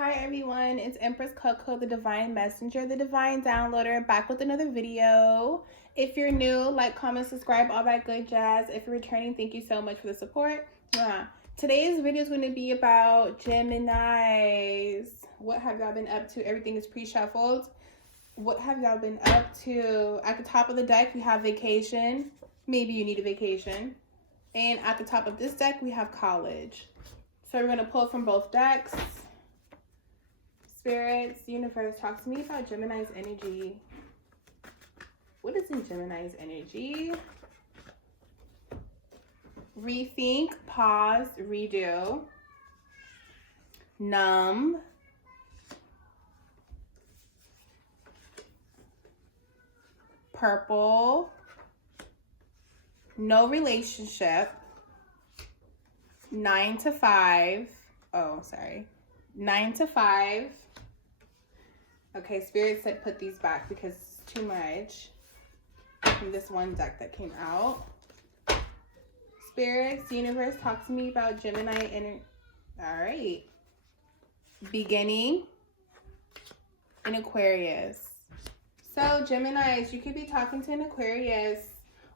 Hi everyone, it's Empress Coco, the Divine Messenger, the Divine Downloader, back with another video. If you're new, like, comment, subscribe, all that good jazz. If you're returning, thank you so much for the support. Today's video is going to be about Geminis. What have y'all been up to? Everything is pre-shuffled. What have y'all been up to? At the top of the deck, we have vacation. Maybe you need a vacation. And at the top of this deck, we have college. So we're going to pull from both decks. Spirits, universe, talk to me about Gemini's energy. What is in Gemini's energy? Rethink, pause, redo. Numb. Purple. No relationship. 9 to 5. Oh, sorry. 9 to 5. Okay, Spirit said put these back because it's too much from this one deck that came out. Spirits, universe, talk to me about Gemini energy. All right. Beginning in Aquarius. So, Geminis, you could be talking to an Aquarius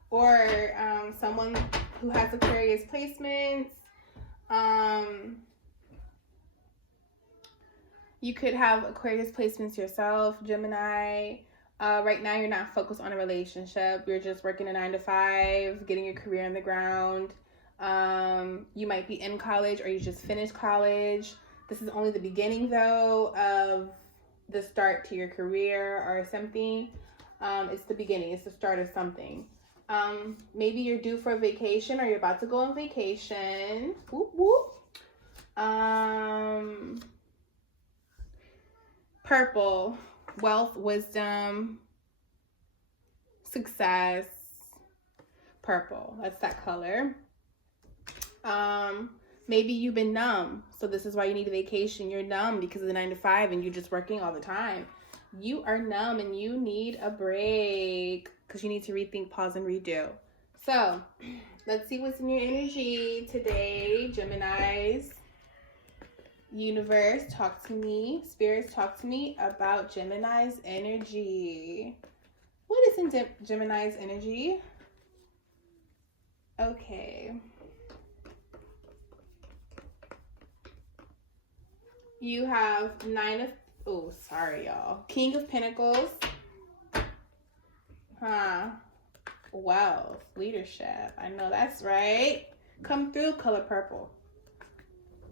or someone who has Aquarius placements. You could have Aquarius placements yourself, Gemini. Right now, you're not focused on a relationship. You're just working a 9 to 5, getting your career on the ground. You might be in college or you just finished college. This is only the beginning, though, of the start to your career or something. It's the beginning. It's the start of something. Maybe you're due for a vacation or you're about to go on vacation. Whoop, whoop. Purple, wealth, wisdom, success. Purple, that's that color. Maybe you've been numb, so this is why you need a vacation. You're numb because of the 9 to 5 and you're just working all the time. You are numb and you need a break because you need to rethink, pause, and redo. So let's see what's in your energy today, Geminis. Universe, talk to me. Spirits, talk to me about Gemini's energy. What is in Gemini's energy? Okay. You have King of Pentacles. Wealth, leadership. I know that's right. Come through, color purple.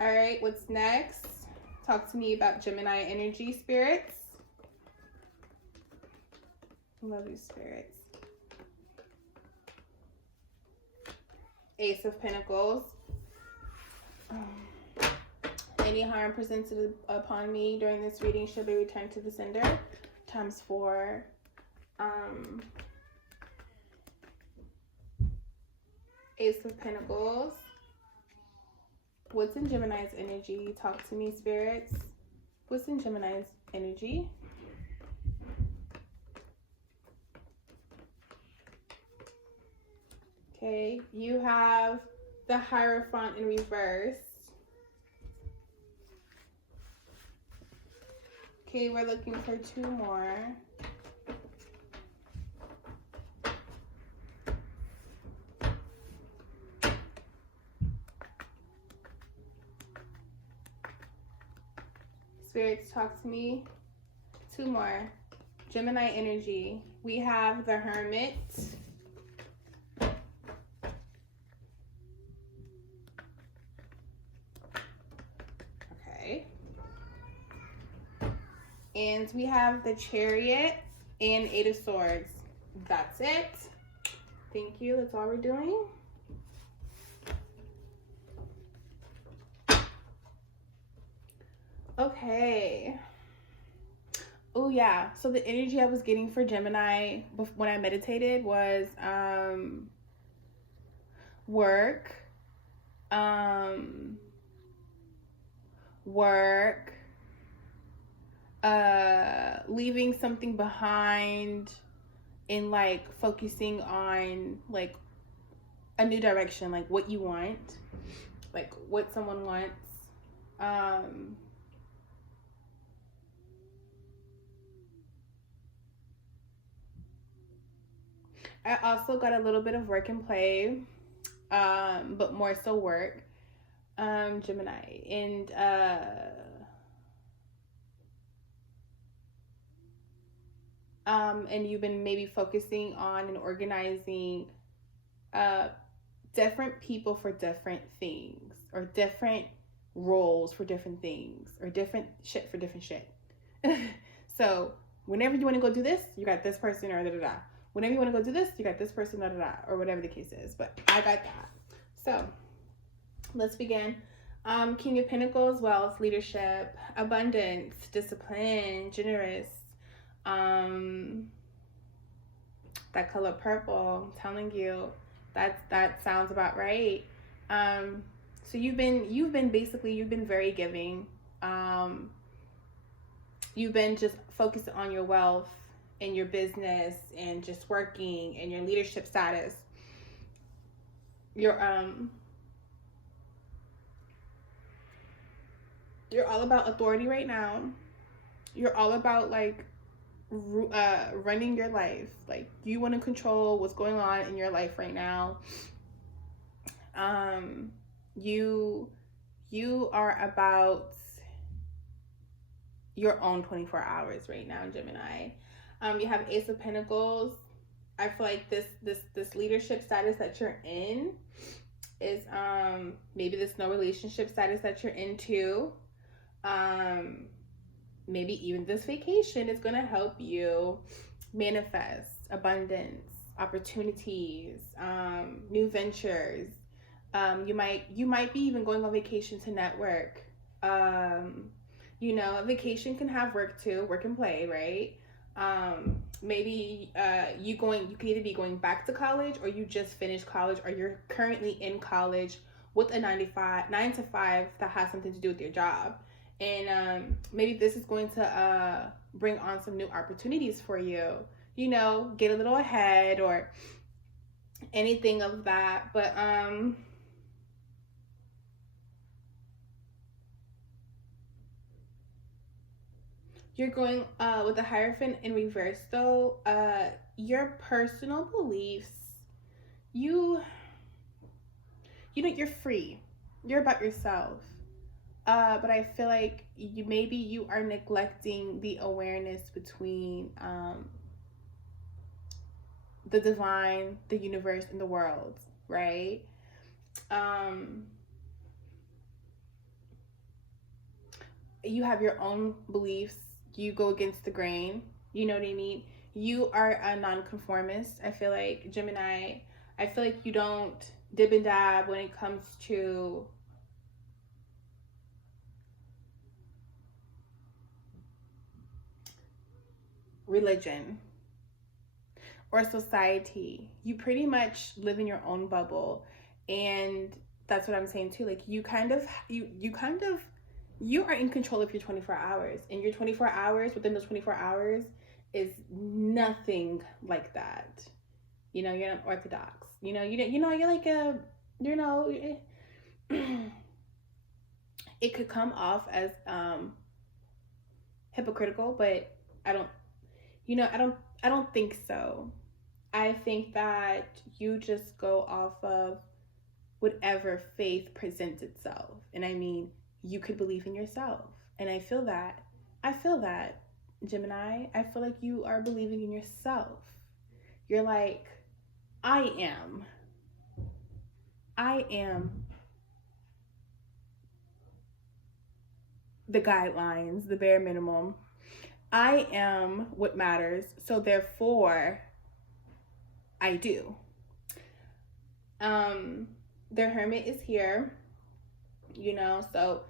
All right, what's next? Talk to me about Gemini energy, spirits. Love you, spirits. Ace of Pentacles. Any harm presented upon me during this reading shall be returned to the sender ×4. Ace of Pentacles. What's in Gemini's energy? Talk to me, spirits. What's in Gemini's energy? Okay, you have the Hierophant in reverse. Okay, we're looking for 2 more. Spirits, talk to me. 2 more. Gemini energy. We have the Hermit. Okay. And we have the Chariot and 8 of Swords. That's it. Thank you. That's all we're doing. Okay. Oh yeah. So the energy I was getting for Gemini when I meditated was work, leaving something behind, and like focusing on like a new direction, like what you want, like what someone wants. I also got a little bit of work and play, but more so work. Gemini. And you've been maybe focusing on and organizing different people for different things, or different roles for different things, or different shit for different shit. So whenever you want to go do this, you got this person, or da da da. Whenever you want to go do this, you got this person, da da da, or whatever the case is. But I got that. So let's begin. King of Pentacles, wealth, leadership, abundance, discipline, generous. That color purple, I'm telling you, that sounds about right. So you've been very giving. You've been just focused on your wealth and your business and just working and your leadership status. You're all about authority right now. You're all about like running your life. Like, you want to control what's going on in your life right now. You are about your own 24 hours right now, Gemini. You have Ace of Pentacles. I feel like this leadership status that you're in is maybe this no relationship status that you're into. Maybe even this vacation is going to help you manifest abundance, opportunities, new ventures. You might be even going on vacation to network. You know, a vacation can have work too, work and play, right? Maybe you can either be going back to college, or you just finished college, or you're currently in college with a 9 to 5 that has something to do with your job. And maybe this is going to bring on some new opportunities for you. You know, get a little ahead or anything of that. But you're going with the Hierophant in reverse, though. Your personal beliefs, you know, you're free. You're about yourself. But I feel like you are neglecting the awareness between the divine, the universe, and the world, right? You have your own beliefs. You go against the grain. You know what I mean? You are a nonconformist. I feel like, Gemini. I feel like you don't dib and dab when it comes to religion or society. You pretty much live in your own bubble, and that's what I'm saying too. Like, you are in control of your 24 hours, and your 24 hours within those 24 hours is nothing like that. You know, you're not orthodox. You know, you're like a, you know, it could come off as hypocritical, but I don't think so. I think that you just go off of whatever faith presents itself. And I mean, you could believe in yourself. And I feel that, Gemini. I feel like you are believing in yourself. You're like, I am the guidelines, the bare minimum. I am what matters, so therefore I do. The Hermit is here, you know, so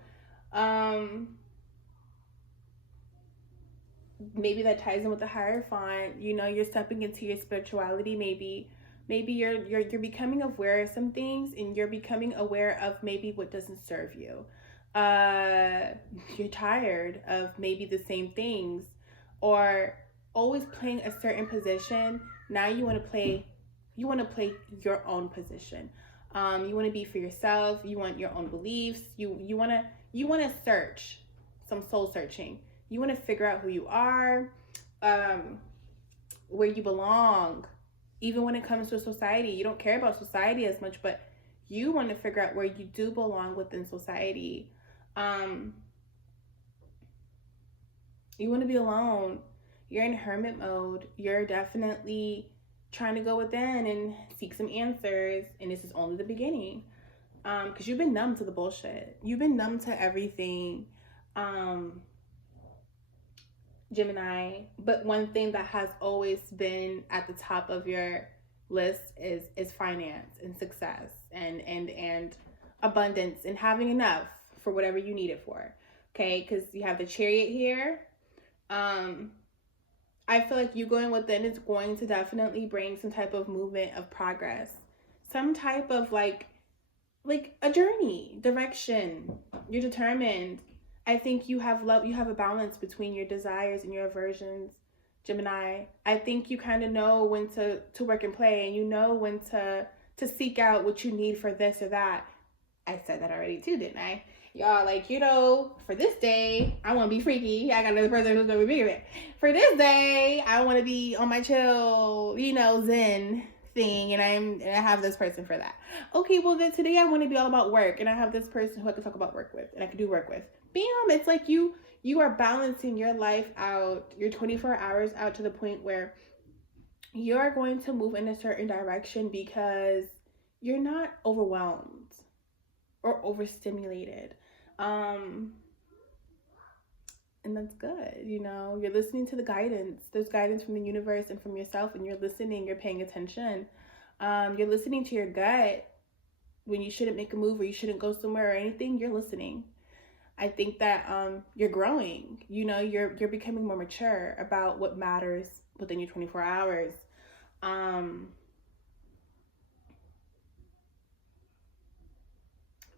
maybe that ties in with the Hierophant. You know, you're stepping into your spirituality. Maybe you're becoming aware of some things, and you're becoming aware of maybe what doesn't serve you. You're tired of maybe the same things, or always playing a certain position. Now you want to play your own position. You want to be for yourself. You want your own beliefs. You want to search, some soul searching. You want to figure out who you are, where you belong, Even when it comes to society, you don't care about society as much, but you want to figure out where you do belong within society. You want to be alone. You're in hermit mode. You're definitely trying to go within and seek some answers. And this is only the beginning. Because you've been numb to the bullshit. You've been numb to everything. Gemini. But one thing that has always been at the top of your list is finance and success and abundance and having enough for whatever you need it for. Okay, because you have the Chariot here. I feel like you going within is going to definitely bring some type of movement of progress, some type of like a journey, direction. You're determined. I think you have love. You have a balance between your desires and your aversions, Gemini. I think you kind of know when to work and play, and you know when to seek out what you need for this or that. I said that already too, didn't I? Y'all, like, you know, for this day, I want to be freaky. I got another person who's going to be bigger. For this day, I want to be on my chill, you know, zen thing. And I have this person for that. Okay, well, then today I want to be all about work. And I have this person who I can talk about work with. And I can do work with. Bam! It's like you are balancing your life out, your 24 hours out to the point where you're going to move in a certain direction because you're not overwhelmed or overstimulated. And that's good. You know, you're listening to the guidance. There's guidance from the universe and from yourself, and you're listening, you're paying attention. You're listening to your gut when you shouldn't make a move or you shouldn't go somewhere or anything. You're listening. I think that you're growing. You know, you're becoming more mature about what matters within your 24 hours.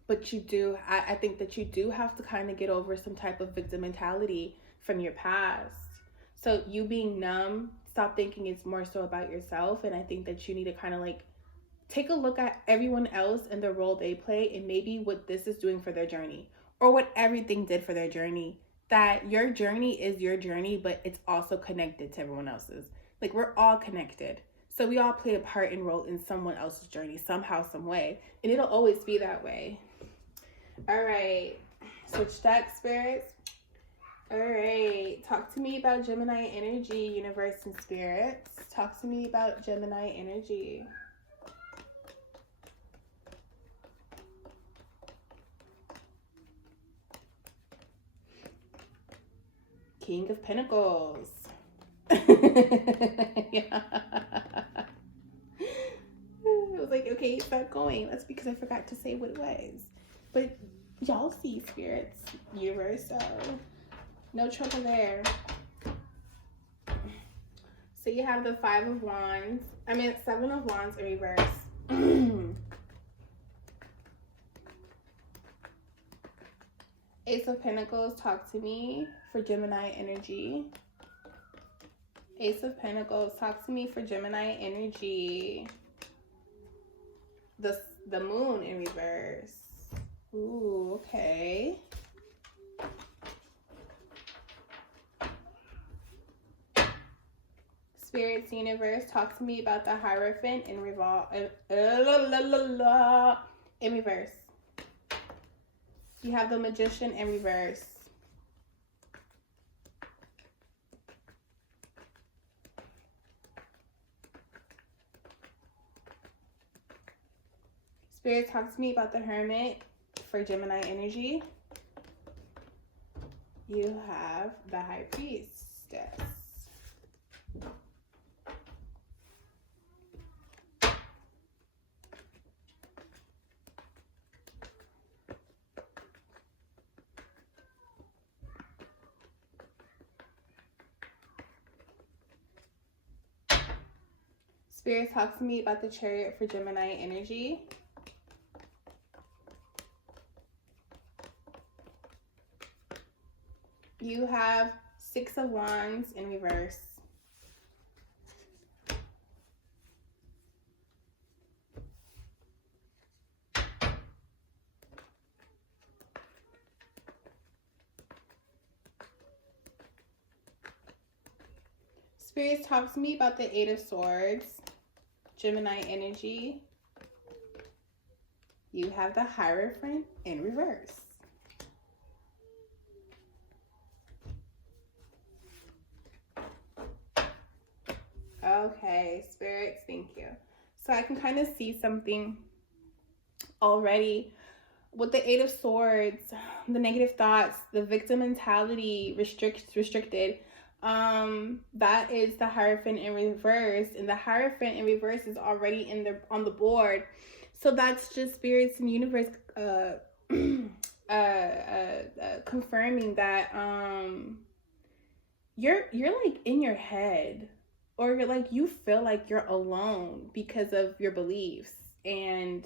But you do, I think that you do have to kind of get over some type of victim mentality from your past. So you being numb, stop thinking it's more so about yourself. And I think that you need to kind of like take a look at everyone else and the role they play and maybe what this is doing for their journey or what everything did for their journey. That your journey is your journey, but it's also connected to everyone else's. Like, we're all connected. So we all play a part and role in someone else's journey somehow, some way. And it'll always be that way. All right. Switch deck, spirits. All right. Talk to me about Gemini energy, universe and spirits. Talk to me about Gemini energy. King of Pentacles. Yeah. I was like, okay, stop going. That's because I forgot to say what it was. But y'all see, spirits, universe, so no trouble there. So you have the 7 of Wands in reverse. Ace of Pentacles, talk to me for Gemini energy. Ace of Pentacles, talk to me for Gemini energy. The Moon in reverse. Ooh, okay. Spirits, universe, talk to me about the Hierophant in reverse. You have the Magician in reverse. Spirit, talk to me about the Hermit for Gemini energy. You have the High Priestess. Spirit, talk to me about the Chariot for Gemini energy. You have 6 of Wands in reverse. Spirits, talk to me about the 8 of Swords. Gemini energy, you have the Hierophant in reverse. Okay, spirits, thank you. So I can kind of see something already with the Eight of Swords, the negative thoughts, the victim mentality, restricted. That is the Hierophant in reverse, and the Hierophant in reverse is already on the board. So that's just spirits and universe confirming that you're like in your head, or you're like, you feel like you're alone because of your beliefs and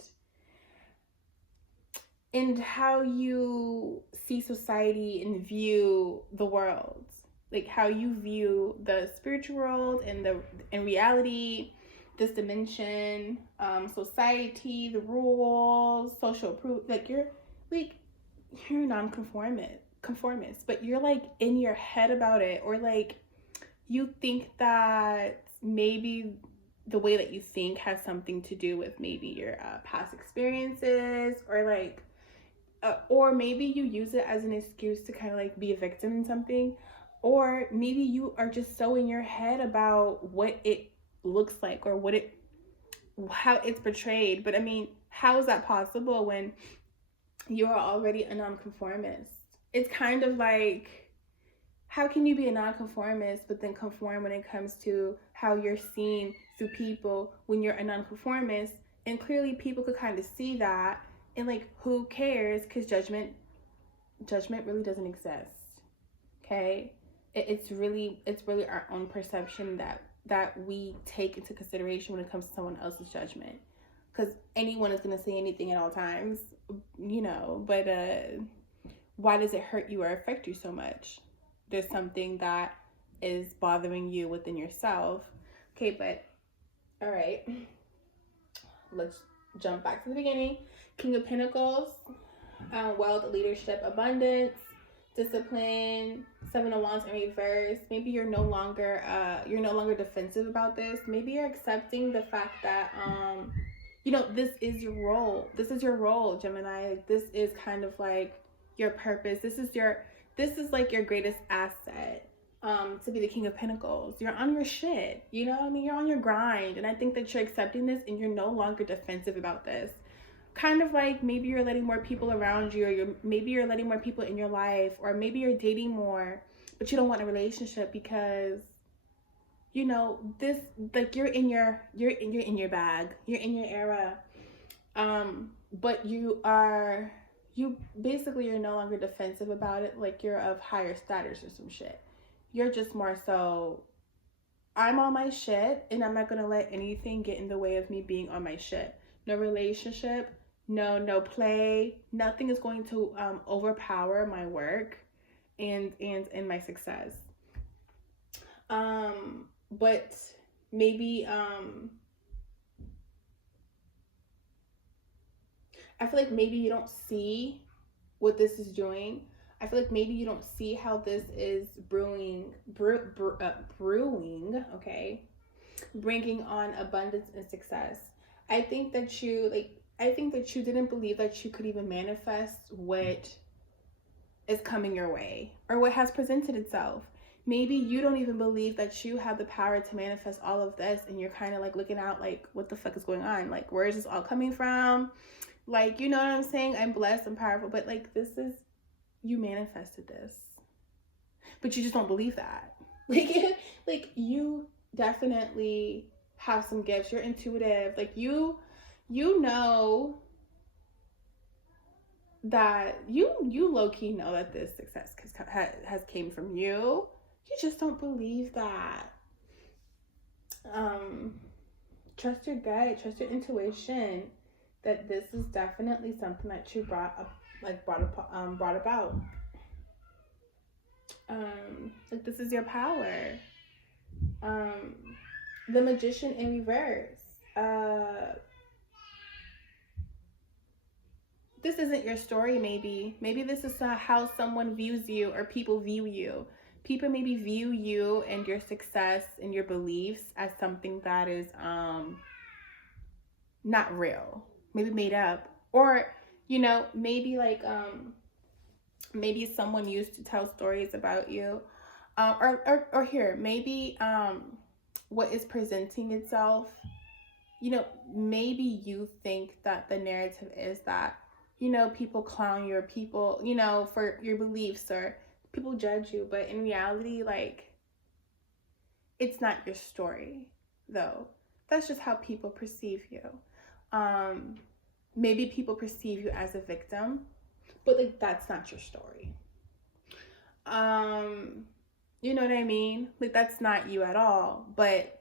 how you see society and view the world, like how you view the spiritual world and in reality, this dimension, society, the rules, social proof. Like you're conformist, but you're like in your head about it, or like you think that maybe the way that you think has something to do with maybe your past experiences, or like or maybe you use it as an excuse to kind of like be a victim in something, or maybe you are just so in your head about what it looks like, or how it's portrayed. But I mean, how is that possible when you are already a nonconformist? It's kind of like, how can you be a nonconformist but then conform when it comes to how you're seen through people when you're a nonconformist? And clearly people could kind of see that, and like, who cares? Because judgment really doesn't exist. Okay, it's really our own perception that we take into consideration when it comes to someone else's judgment, because anyone is going to say anything at all times, but why does it hurt you or affect you so much? There's something that is bothering you within yourself. Okay, but all right, let's jump back to the beginning. King of Pentacles, wealth, leadership, abundance, discipline, Seven of Wands in reverse. Maybe you're no longer defensive about this. Maybe you're accepting the fact that this is your role. This is your role, Gemini. Like, this is kind of like your purpose. This is like your greatest asset. To be the King of Pentacles. You're on your shit. You know what I mean? You're on your grind. And I think that you're accepting this and you're no longer defensive about this. Kind of like maybe you're letting more people around you, or maybe you're letting more people in your life, or maybe you're dating more, but you don't want a relationship because this, like, you're in your bag, you're in your era, but you're no longer defensive about it, like you're of higher status or some shit. You're just more so, I'm on my shit and I'm not gonna let anything get in the way of me being on my shit. No relationship, no play, nothing is going to overpower my work and my success. But maybe I feel like maybe you don't see what this is doing. I feel like maybe you don't see how this is brewing, okay, bringing on abundance and success. I think that you didn't believe that you could even manifest what is coming your way or what has presented itself. Maybe you don't even believe that you have the power to manifest all of this, and you're kind of like looking out like, what the fuck is going on? Like, where is this all coming from? Like, you know what I'm saying? I'm blessed, I'm powerful, but like, you manifested this, but you just don't believe that. Like you definitely have some gifts. You're intuitive. Like you know that you low-key know that this success has came from you. You just don't believe that. Trust your gut, trust your intuition, that this is definitely something that you brought about. Like, this is your power. The Magician in reverse. This isn't your story, maybe this is how someone views you, or people view you. People maybe view you and your success and your beliefs as something that is not real, maybe made up, or you know, maybe like maybe someone used to tell stories about you, or here maybe what is presenting itself, you know, maybe you think that the narrative is that, you know, people clown you, or people, you know, for your beliefs, or people judge you, but in reality, like, it's not your story, though. That's just how people perceive you. Um, Maybe people perceive you as a victim, but like that's not your story. Um, you know what I mean? Like that's not you at all. But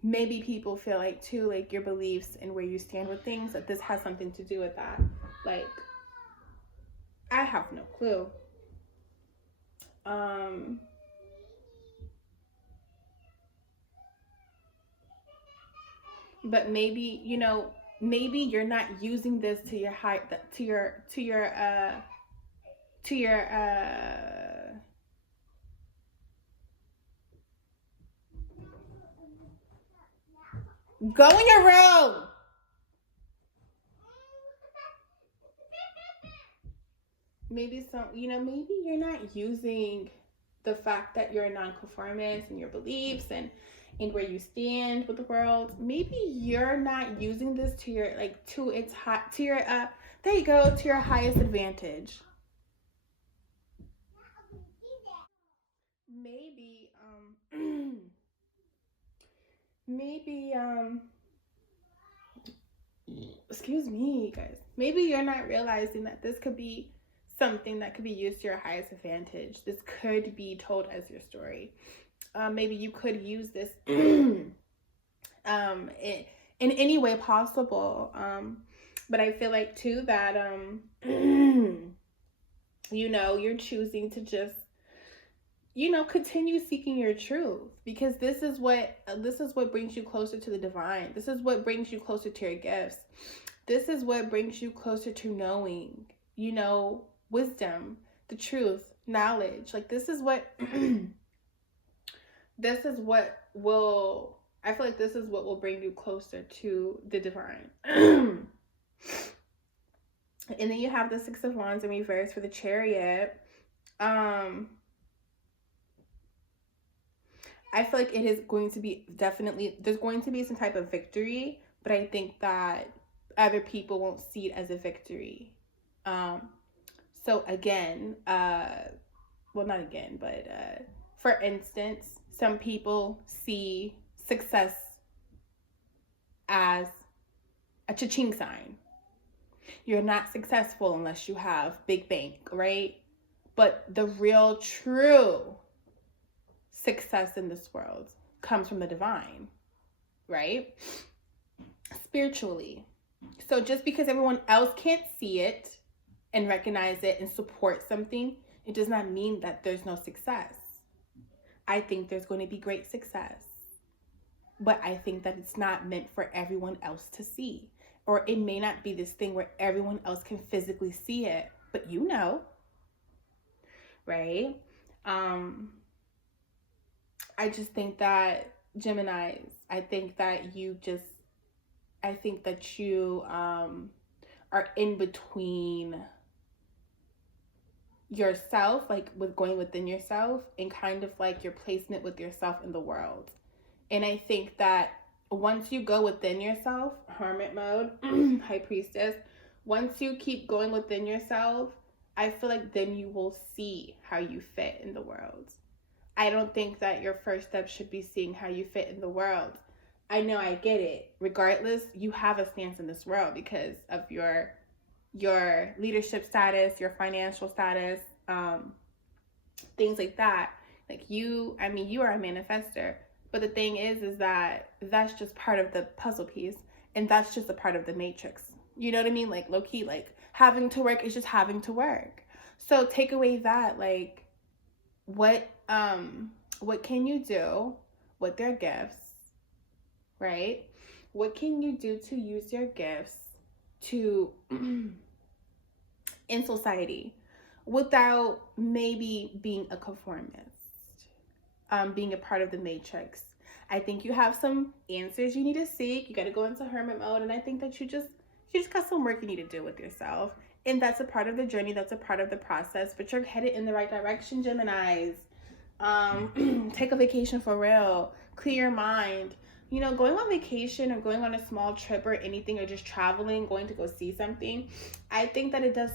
maybe people feel like too, like your beliefs and where you stand with things, that this has something to do with that. Like, I have no clue. Um, but maybe, you know, maybe you're not using this to your high, to your go in your room. Maybe some, you know, maybe you're not using the fact that you're a nonconformist and your beliefs and where you stand with the world. Maybe you're not using this to your, like, to its high, to your there you go, to your highest advantage. Maybe maybe excuse me, guys. Maybe you're not realizing that this could be something that could be used to your highest advantage. This could be told as your story. Maybe you could use this in any way possible. But I feel like too that you know, you're choosing to just, you know, continue seeking your truth, because this is what brings you closer to the divine. This is what brings you closer to your gifts. This is what brings you closer to knowing, you know, wisdom, the truth, knowledge. Like this is what this is what will, I feel like this is what will bring you closer to the divine. And then you have the Six of Wands in reverse for the Chariot. I feel like it is going to be definitely, there's going to be some type of victory, but I think that other people won't see it as a victory. So again, well, not again, but for instance, some people see success as a cha-ching sign. You're not successful unless you have big bank, right? But the real, true success in this world comes from the divine, right? Spiritually. So just because everyone else can't see it and recognize it and support something, it does not mean that there's no success. I think there's going to be great success, but I think that it's not meant for everyone else to see, or it may not be this thing where everyone else can physically see it, but you know, right? I just think that Geminis, I think that you are in between yourself, like with going within yourself, and kind of like your placement with yourself in the world. And I think that once you go within yourself, hermit mode, high priestess, once you keep going within yourself, I feel like then you will see how you fit in the world. I don't think that your first step should be seeing how you fit in the world. I know, I get it. Regardless, you have a stance in this world because of your leadership status, your financial status, things like that. Like you are a manifester. But the thing is that that's just part of the puzzle piece, and that's just a part of the matrix. You know what I mean? Like low key, like having to work is just having to work. So take away that, like, what can you do with their gifts, right? What can you do to use your gifts to in society without maybe being a conformist, being a part of the matrix? I think you have some answers you need to seek. You got to go into hermit mode. And I think that you just got some work you need to do with yourself. And that's a part of the journey. That's a part of the process. But you're headed in the right direction, Geminis. Take a vacation for real. Clear your mind. You know, going on vacation or going on a small trip or anything, or just traveling, going to go see something, I think that it does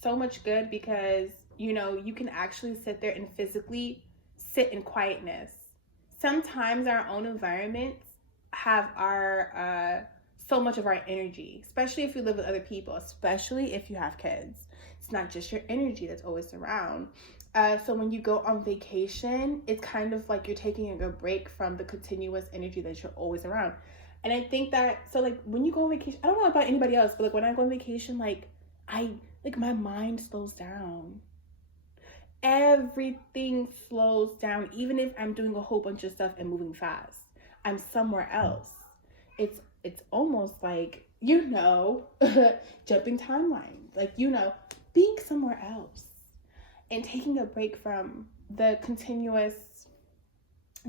so much good, because you know, you can actually sit there and physically sit in quietness. Sometimes our own environments have our so much of our energy, especially if you live with other people, especially if you have kids. It's not just your energy that's always around. So when you go on vacation, it's kind of like you're taking a break from the continuous energy that you're always around. And I think that, so like when you go on vacation, I don't know about anybody else, but like when I go on vacation, like my mind slows down. Everything slows down. Even if I'm doing a whole bunch of stuff and moving fast, I'm somewhere else. It's almost like, you know, jumping timelines, like, you know, being somewhere else and taking a break from the continuous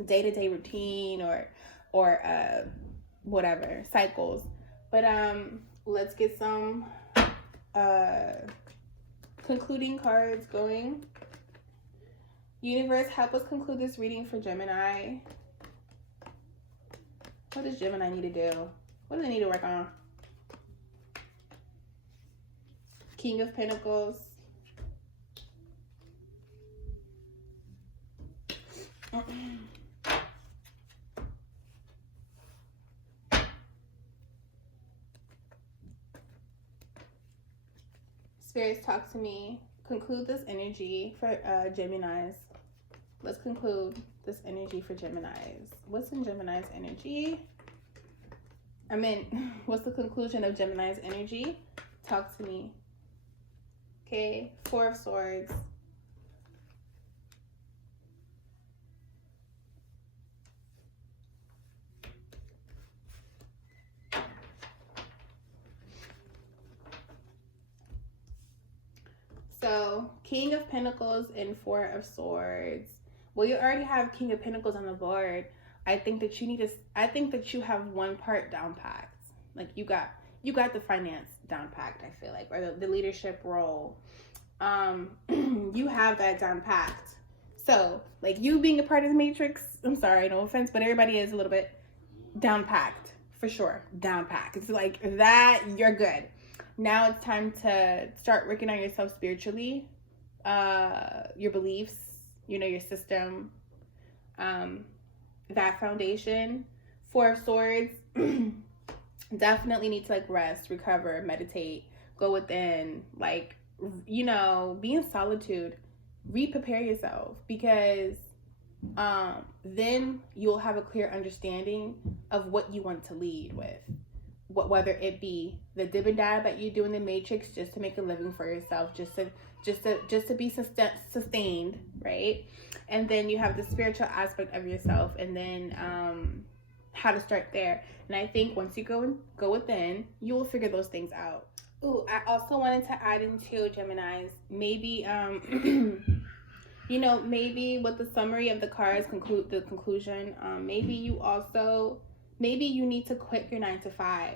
day-to-day routine or whatever cycles. But let's get some concluding cards going. Universe, help us conclude this reading for Gemini. What does Gemini need to do? What do they need to work on? King of Pentacles. Spirits, talk to me. Conclude this energy for Geminis. Let's conclude this energy for Geminis. What's in Gemini's energy? What's the conclusion of Gemini's energy? Talk to me. Okay, Four of Swords. So, King of Pentacles and Four of Swords. Well, you already have King of Pentacles on the board. I think that you have one part down packed. Like you got the finance down packed, I feel like, or the leadership role. You have that down packed. So, like, you being a part of the Matrix, I'm sorry, no offense, but everybody is a little bit down packed, for sure. Down packed. It's like that, you're good. Now it's time to start working on yourself spiritually, your beliefs, you know, your system, that foundation. Four of Swords, definitely need to like rest, recover, meditate, go within, like, you know, be in solitude, re-prepare yourself, because then you'll have a clear understanding of what you want to lead with. Whether it be the dib and dab that you do in the Matrix just to make a living for yourself, just to be sustained, right? And then you have the spiritual aspect of yourself, and then how to start there. And I think once you go within, you will figure those things out. Ooh, I also wanted to add into Geminis, maybe you know, maybe with the summary of the cards, the conclusion, maybe you need to quit your 9 to 5.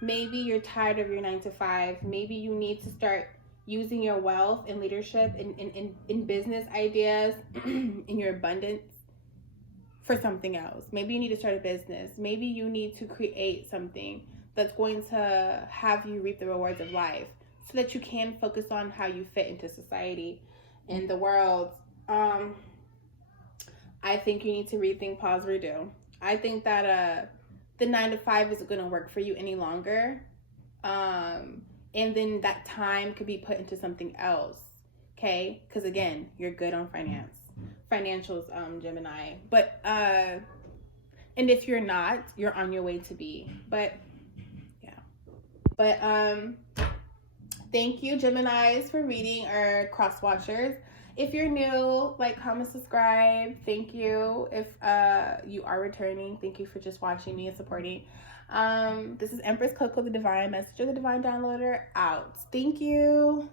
Maybe you're tired of your 9 to 5. Maybe you need to start using your wealth and leadership in business ideas, in your abundance, for something else. Maybe you need to start a business. Maybe you need to create something that's going to have you reap the rewards of life, so that you can focus on how you fit into society, in the world. I think you need to rethink, pause, redo. I think that the 9 to 5 isn't going to work for you any longer. And then that time could be put into something else. Okay? Because again, you're good on financials, Gemini. But, and if you're not, you're on your way to be. But, yeah. But, thank you, Geminis, for reading, our cross watchers. If you're new, like, comment, subscribe. Thank you. If you are returning, thank you for just watching me and supporting. This is Empress Coco, the Divine Messenger, the Divine Downloader, out. Thank you.